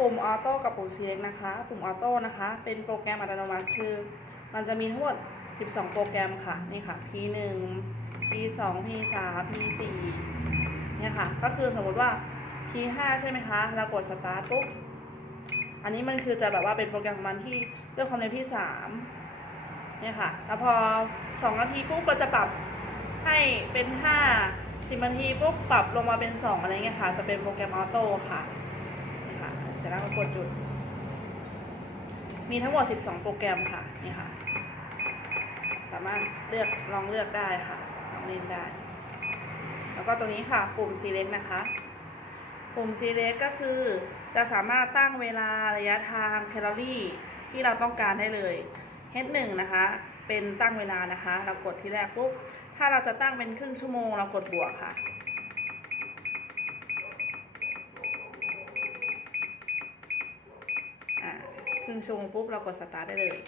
ปุ่มออโต้กับปุ่ม select นะคะ ปุ่มออโต้นะคะ เป็นโปรแกรมอัตโนมัติคือ มันจะมีทั้งหมด 12 โปรแกรมค่ะ นี่ค่ะ P1 P2 P3 P4 เนี่ยค่ะ ก็คือสมมติว่า P5 ใช่ไหมคะ เรากด start ปุ๊บ อันนี้มันคือจะแบบว่าเป็นโปรแกรมของมันที่เลือกความเร็วที่ 3 เนี่ยค่ะ แล้วพอ 2 นาทีปุ๊บก็จะปรับให้เป็น 5 10นาทีปุ๊บปรับลงมาเป็น 2 อะไรเงี้ยค่ะ จะเป็นโปรแกรมออโต้ค่ะ จะแล้วก็กดจุด มีทั้งหมด 12 โปรแกรมค่ะ นี่ค่ะ สามารถเลือกลองเลือกได้ค่ะ ลองเล่นได้ แล้วก็ตรงนี้ค่ะ ปุ่ม select นะคะ ปุ่ม select ก็คือจะสามารถตั้งเวลาระยะทางแคลอรี่ที่เราต้องการได้เลย H1 นะคะ เป็นตั้งเวลานะคะ เรากดที่แรกปุ๊บ ถ้าเราจะตั้งเป็นครึ่งชั่วโมง เรากดบวกค่ะ ครึ่งชั่วโมงปุ๊บเรากดสตาร์ทได้เลย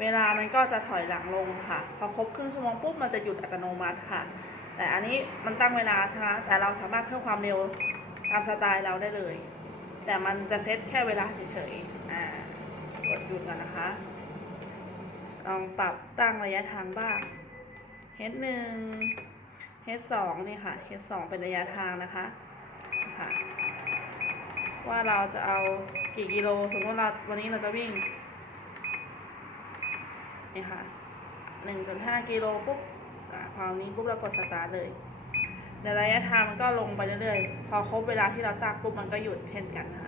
เวลามันก็จะถอยหลังลงค่ะ พอครบครึ่งชั่วโมงปุ๊บมันจะหยุดอัตโนมัติค่ะ แต่อันนี้มันตั้งเวลาใช่ไหมแต่เราสามารถเพิ่มความเร็วตามสไตล์เราได้เลย แต่มันจะเซตแค่เวลาเฉยๆ อ่ากดหยุดก่อนนะคะ ลองปรับตั้งระยะทางบ้าง H1 H2 นี่ค่ะ H2 เป็นระยะทางนะคะ ว่าเราจะเอากี่กิโล สมมติเราวันนี้เราจะวิ่งนี่ค่ะหนึ่งจนห้ากิโลปุ๊บอะพอนี้ปุ๊บเรากดสตาร์ทเลยในระยะทางมันก็ลงไปเรื่อยๆ พอครบเวลาที่เราตั้งปุ๊บมันก็หยุดเช่นกันค่ะ